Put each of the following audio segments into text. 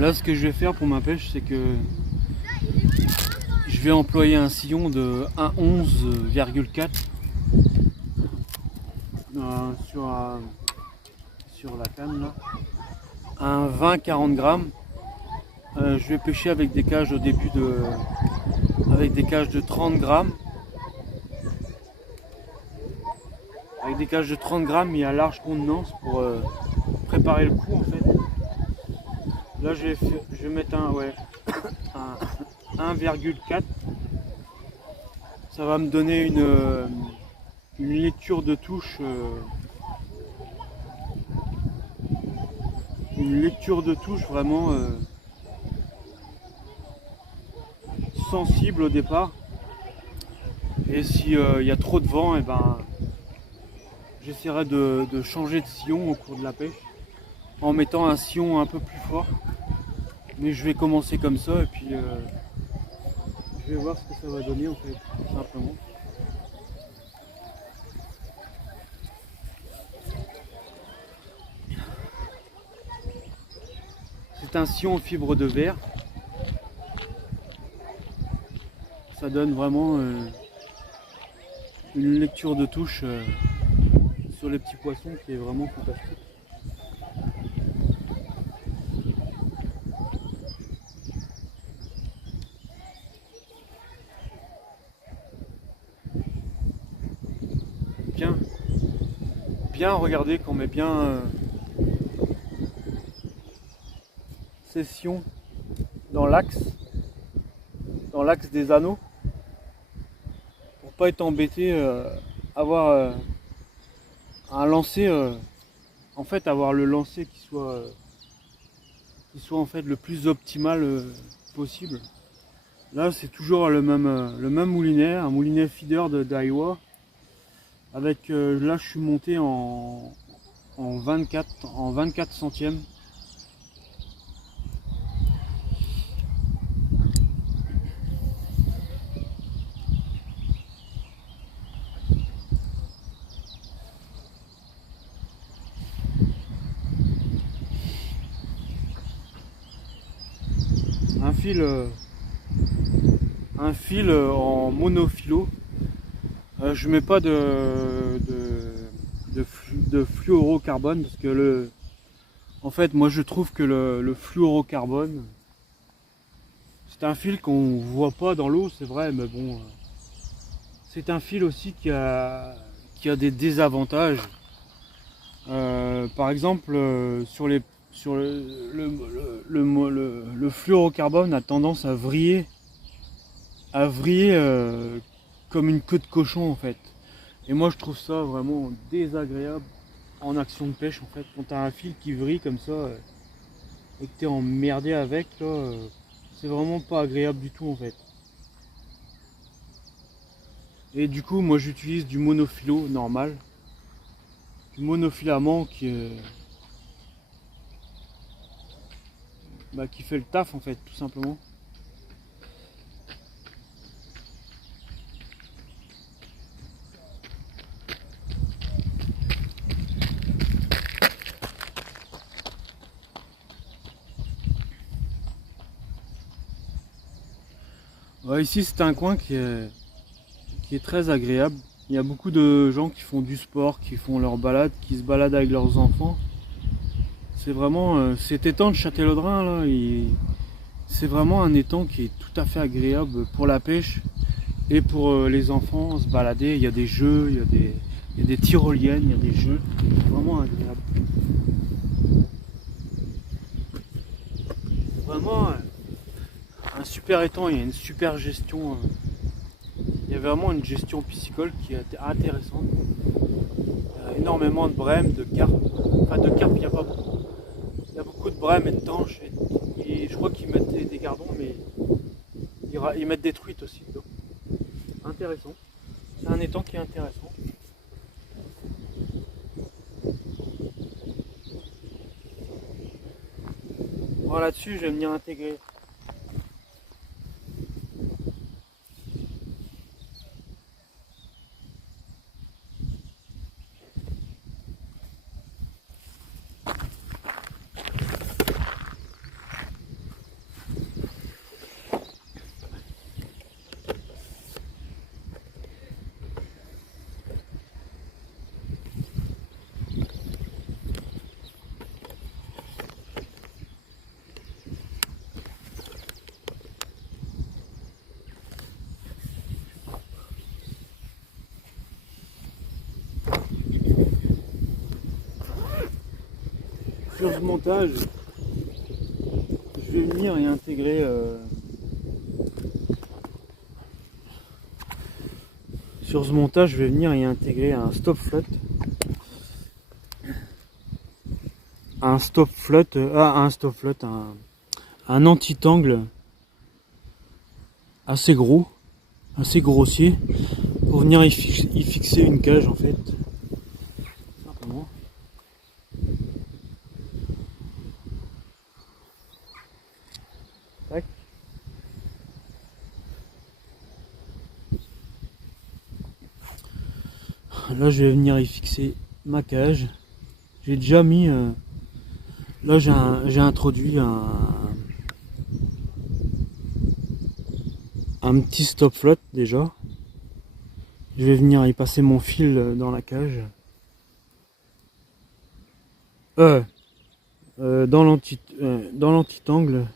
Là, ce que je vais faire pour ma pêche, c'est que je vais employer un sillon de 1,11,4 sur la canne là. Un 20-40 grammes. Je vais pêcher avec des cages avec des cages de 30 grammes. Avec des cages de 30 grammes et à large contenance pour préparer le coup en fait. Là je vais mettre un 1,4. Ça va me donner une lecture de touche. Une lecture de touche vraiment sensible au départ. Et si il y a trop de vent, et ben j'essaierai de changer de sillon au cours de la pêche en mettant un sillon un peu plus fort. Mais je vais commencer comme ça et puis je vais voir ce que ça va donner en fait, tout simplement. C'est un sillon en fibre de verre. Ça donne vraiment une lecture de touche sur les petits poissons qui est vraiment fantastique. Bien regarder qu'on met bien ces sillons dans l'axe des anneaux pour pas être embêté, avoir un lancer, en fait avoir le lancer qui soit en fait le plus optimal possible. Là c'est toujours le même moulinet, un moulinet feeder d'Iowa avec là je suis monté en 24 centièmes. Un fil en monofilo. Je mets pas de fluorocarbone parce que en fait moi je trouve que le fluorocarbone c'est un fil qu'on voit pas dans l'eau, c'est vrai, mais bon c'est un fil aussi qui a des désavantages. Par exemple le fluorocarbone a tendance à vriller comme une queue de cochon en fait. Et moi je trouve ça vraiment désagréable en action de pêche en fait. Quand tu as un fil qui vrille comme ça et que tu es emmerdé avec, c'est vraiment pas agréable du tout en fait. Et du coup moi j'utilise du monofilo normal. Du monofilament qui fait le taf en fait tout simplement. Ici c'est un coin qui est très agréable. Il y a beaucoup de gens qui font du sport, qui font leur balade, qui se baladent avec leurs enfants. C'est vraiment cet étang de Châtellerault là, c'est vraiment un étang qui est tout à fait agréable pour la pêche et pour les enfants se balader. Il y a des jeux, il y a des tyroliennes, il y a des jeux, c'est vraiment agréable. C'est vraiment un super étang, il y a une super gestion. Il y a vraiment une gestion piscicole qui est intéressante. Il y a énormément de brèmes, de carpes. Enfin de carpes il n'y a pas beaucoup. Il y a beaucoup de brèmes et de tanches. Et je crois qu'ils mettent des gardons, mais ils mettent des truites aussi dedans. Intéressant. C'est un étang qui est intéressant. Bon, là-dessus, je vais venir intégrer. sur ce montage, je vais venir et intégrer un stop float. Un anti-tangle assez gros, assez grossier, pour venir y fixer une cage en fait. Simplement. Tac. Là je vais venir y fixer ma cage. J'ai déjà mis là j'ai introduit un petit stop float déjà. Je vais venir y passer mon fil dans la cage. Dans l'anti-tangle.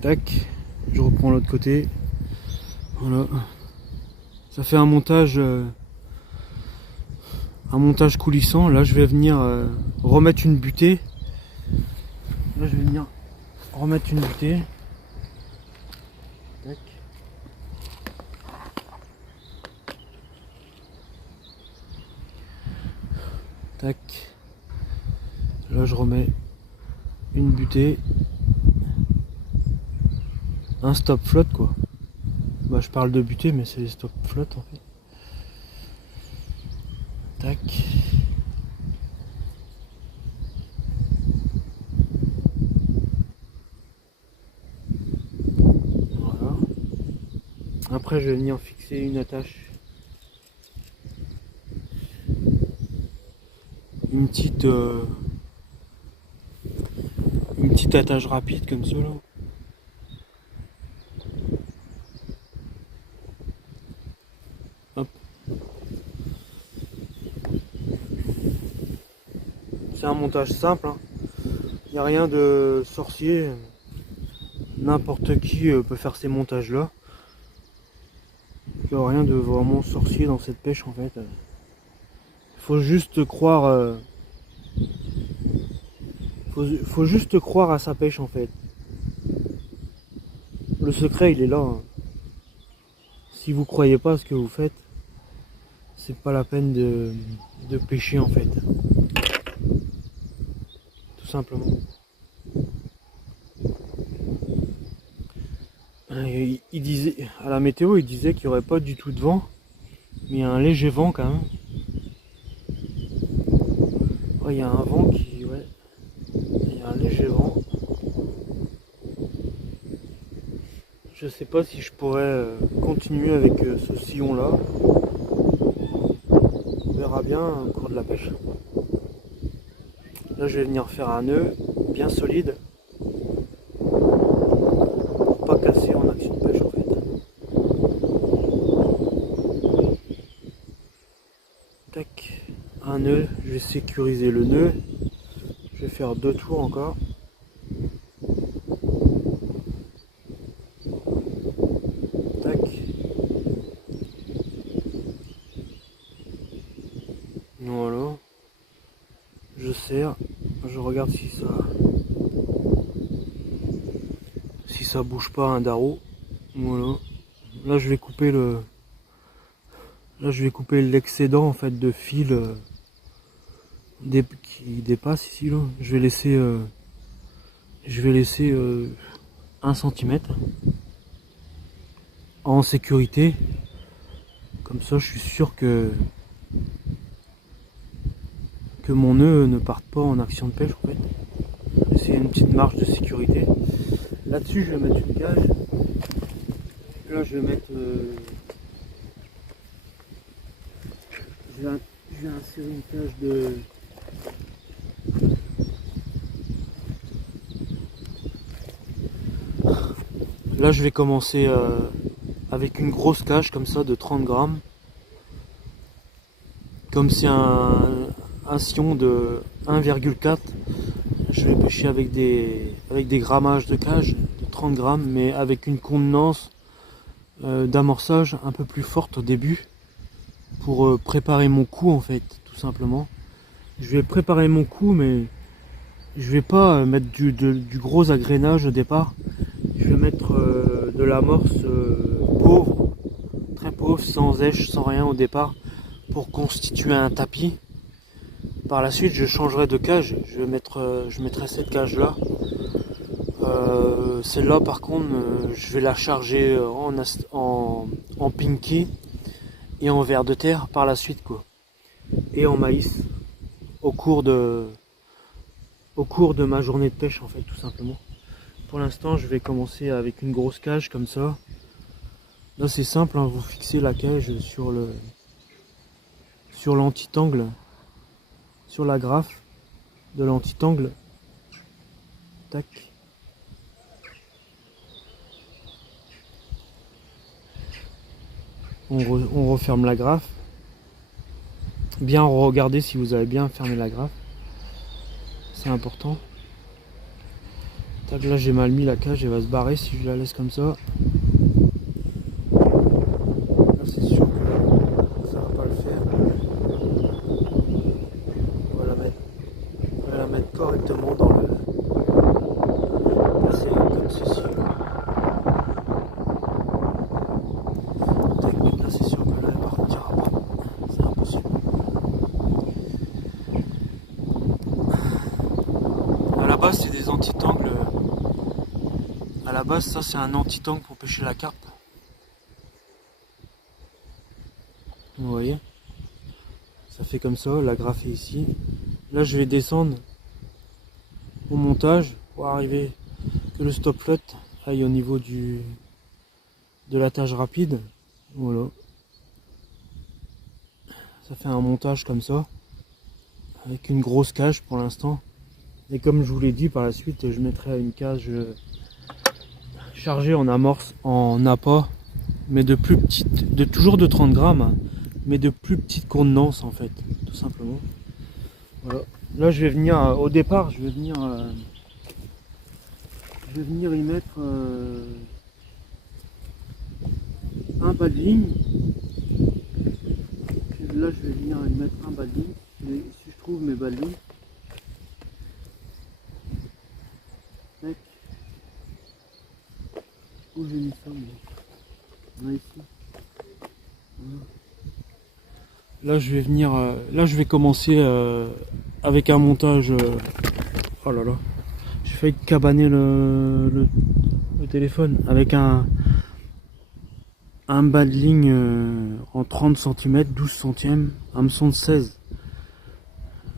Tac, je reprends l'autre côté. Voilà. Ça fait un montage coulissant. Là je vais venir remettre une butée. Tac. Tac. Là je remets une butée. Un stop float quoi. Bah je parle de butée mais c'est les stop float en fait. Tac. Voilà. Après je vais venir fixer une attache. Une petite attache rapide comme ça là. Hop. C'est un montage simple, hein. Il n'y a rien de sorcier. N'importe qui peut faire ces montages là. Il n'y a rien de vraiment sorcier dans cette pêche en fait. Il faut juste croire. Faut juste croire à sa pêche en fait. Le secret il est là. Hein. Si vous croyez pas à ce que vous faites, c'est pas la peine de pêcher en fait. Tout simplement. Il disait, à la météo, il disait qu'il n'y aurait pas du tout de vent, mais il y a un léger vent quand même. Ouais, il y a un vent qui, ouais, il y a un léger vent. Je sais pas si je pourrais continuer avec ce sillon là. On verra bien au cours de la pêche. Là, je vais venir faire un nœud bien solide. Pas casser en action de pêche en fait. Tac, un nœud, je vais sécuriser le nœud. Je vais faire 2 tours encore. Tac. Voilà. Je serre, je regarde si ça bouge pas un darreau. Voilà. Là je vais couper l'excédent en fait de fil qui dépasse ici là. Je vais laisser 1 cm en sécurité. Comme ça je suis sûr que mon nœud ne parte pas en action de pêche en fait. C'est une petite marge de sécurité. Là-dessus je vais mettre une cage. Là je vais mettre je vais insérer une cage de là je vais commencer avec une grosse cage comme ça de 30 grammes. Comme c'est un sillon de 1,4, je vais pêcher avec des grammages de cage 30 grammes, mais avec une contenance d'amorçage un peu plus forte au début, pour préparer mon coup en fait, tout simplement. Je vais préparer mon coup, mais je vais pas mettre du gros agrénage au départ. Je vais mettre de l'amorce pauvre, très pauvre, sans èche, sans rien au départ, pour constituer un tapis. Par la suite, je changerai de cage. Je mettrai cette cage là. Celle-là, par contre, je vais la charger en pinky et en ver de terre par la suite, quoi. Et en maïs au cours de ma journée de pêche, en fait, tout simplement. Pour l'instant, je vais commencer avec une grosse cage comme ça. Là, c'est simple, hein, vous fixez la cage sur l'antitangle, sur la graffe de l'antitangle. Tac. On referme la graffe. Bien regardez si vous avez bien fermé la graffe. C'est important. Tac, là j'ai mal mis la cage, elle va se barrer si je la laisse comme ça. Là c'est sûr que ça va pas le faire. On va la mettre correctement dans le... placer comme ceci. Tac, mais là c'est sûr que là elle partira pas. C'est impossible. À la base c'est des antitangles. À la base ça c'est un antitangle pour pêcher la carpe. Vous voyez, ça fait comme ça, la graffe est ici. Là je vais descendre au montage pour arriver que le stop flotte aille au niveau de l'attache rapide. Voilà, ça fait un montage comme ça avec une grosse cage pour l'instant, et comme je vous l'ai dit, par la suite je mettrai une cage chargée en amorce, en appât, mais de plus petite, toujours de 30 grammes, mais de plus petite contenance en fait, tout simplement. Voilà. Là je vais venir, au départ je vais venir y mettre un bas de ligne. Là je vais venir y mettre un bas de ligne, si je trouve mes bas de ligne. Tac. Où j'ai mis ça moi? Là ici. Voilà. Là je vais venir, là je vais commencer avec un montage. Oh là là, j'ai failli cabaner le téléphone avec un bas de ligne en 30 cm, 12 centièmes, hameçon de 16.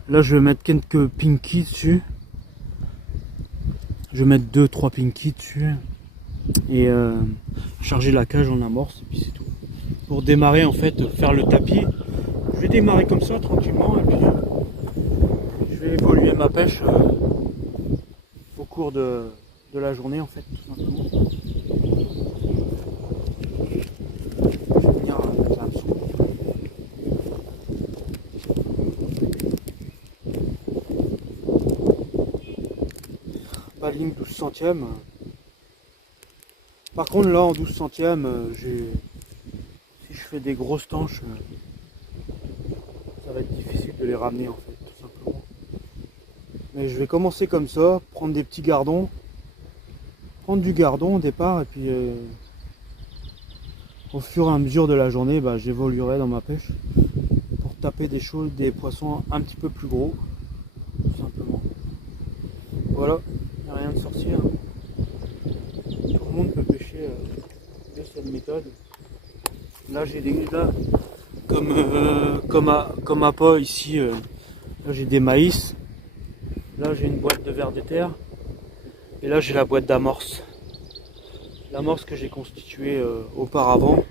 Là je vais mettre quelques pinky dessus. Je vais mettre 2-3 pinky dessus et charger la cage en amorce, et puis c'est tout. Pour démarrer en fait, faire le tapis, je vais démarrer comme ça tranquillement, et puis je vais évoluer ma pêche au cours de la journée en fait, tout simplement. Je vais venir mettre l'hameçon. Pas de ligne 12 centièmes. Par contre là en 12 centièmes, si je fais des grosses tanches, ça va être difficile de les ramener en fait, tout simplement. Mais je vais commencer comme ça, prendre des petits gardons, prendre du gardon au départ, et puis au fur et à mesure de la journée, j'évoluerai dans ma pêche pour taper des poissons un petit peu plus gros, tout simplement. Voilà, il n'y a rien de sorcier, hein. Tout le monde peut pêcher de cette méthode. Là j'ai comme appât ici, là j'ai des maïs, là j'ai une boîte de vers de terre, et là j'ai la boîte d'amorce. L'amorce que j'ai constituée auparavant,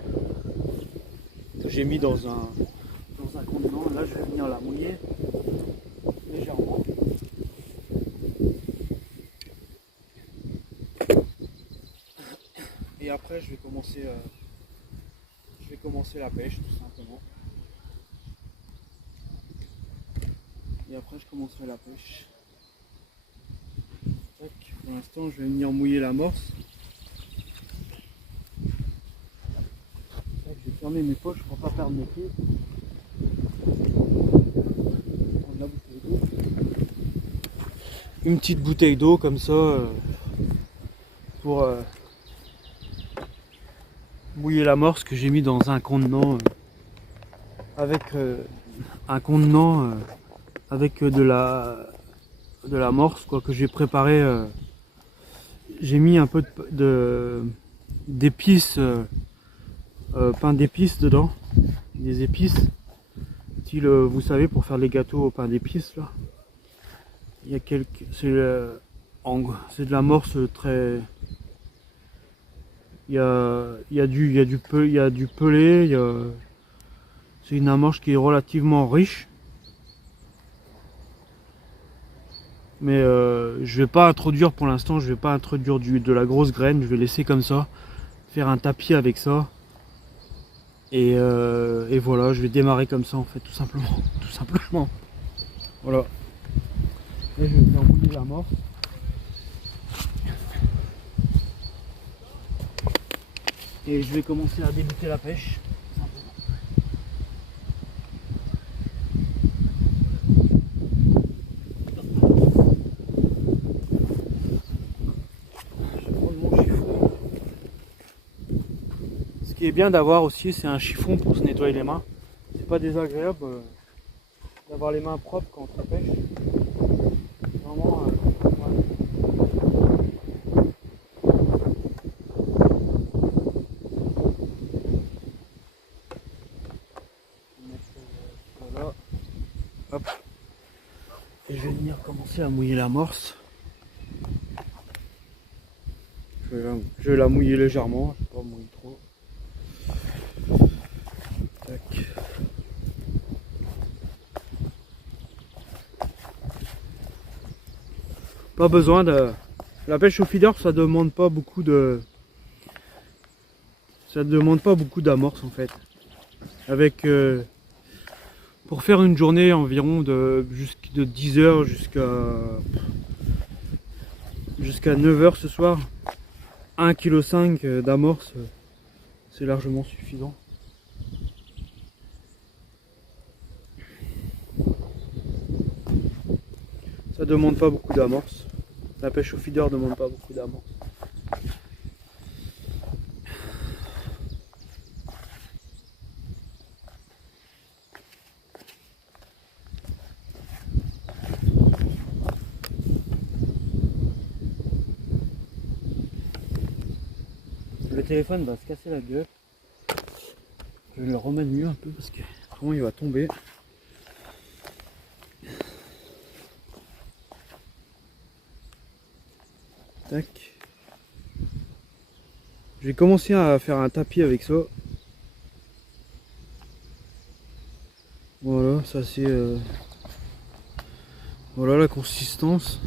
que j'ai mis dans un contenant. Là je vais venir la mouiller légèrement. Et après je vais commencer la pêche tout simplement. Et après je commencerai la pêche. Tac. Pour l'instant je vais venir mouiller l'amorce. fermer mes poches pour pas perdre mes pieds. La bouteille d'eau. Une petite bouteille d'eau comme ça pour mouiller l'amorce que j'ai mis dans un contenant avec un contenant avec de l'amorce quoi, que j'ai préparé. J'ai mis un peu d'épices, pain d'épices dedans, des épices, style vous savez pour faire les gâteaux au pain d'épices là. Il y a quelques, c'est de l'amorce très, il y a du pelé, c'est une amorce qui est relativement riche. Mais je vais pas introduire pour l'instant, je vais pas introduire de la grosse graine, je vais laisser comme ça, faire un tapis avec ça. Et voilà, je vais démarrer comme ça en fait, tout simplement. Voilà. Et je vais faire mouiller l'amorce. Et je vais commencer à débuter la pêche. Ce qui est bien d'avoir aussi, c'est un chiffon pour se nettoyer les mains. C'est pas désagréable d'avoir les mains propres quand on pêche. Vraiment, ouais. Voilà. Hop. Et je vais venir commencer à mouiller l'amorce. Je vais la mouiller légèrement, je ne vais pas mouiller trop. Tac. Pas besoin de... La pêche au feeder, ça demande pas beaucoup d'amorce en fait. Avec pour faire une journée environ de 10 h jusqu'à 9 h ce soir, 1,5 kg d'amorce, c'est largement suffisant. Ça demande pas beaucoup d'amorce. La pêche au feeder demande pas beaucoup d'amorce. Le téléphone va se casser la gueule. Je vais le remettre mieux un peu parce que vraiment il va tomber. Tac. Je vais commencer à faire un tapis avec ça. Voilà, ça c'est voilà la consistance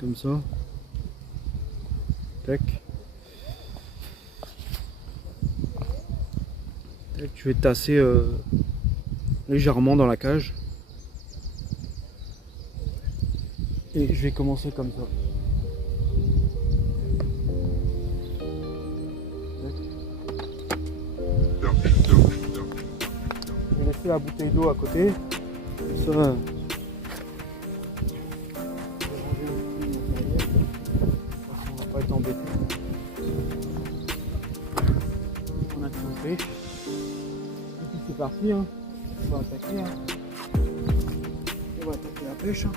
comme ça. Tac. Tac, je vais tasser légèrement dans la cage. Et je vais commencer comme ça. Je vais laisser la bouteille d'eau à côté. Comme ça. On va pas être embêté. On a compris. Et puis c'est parti. Hein. On va attaquer. Hein. On va attaquer la pêche. Hein.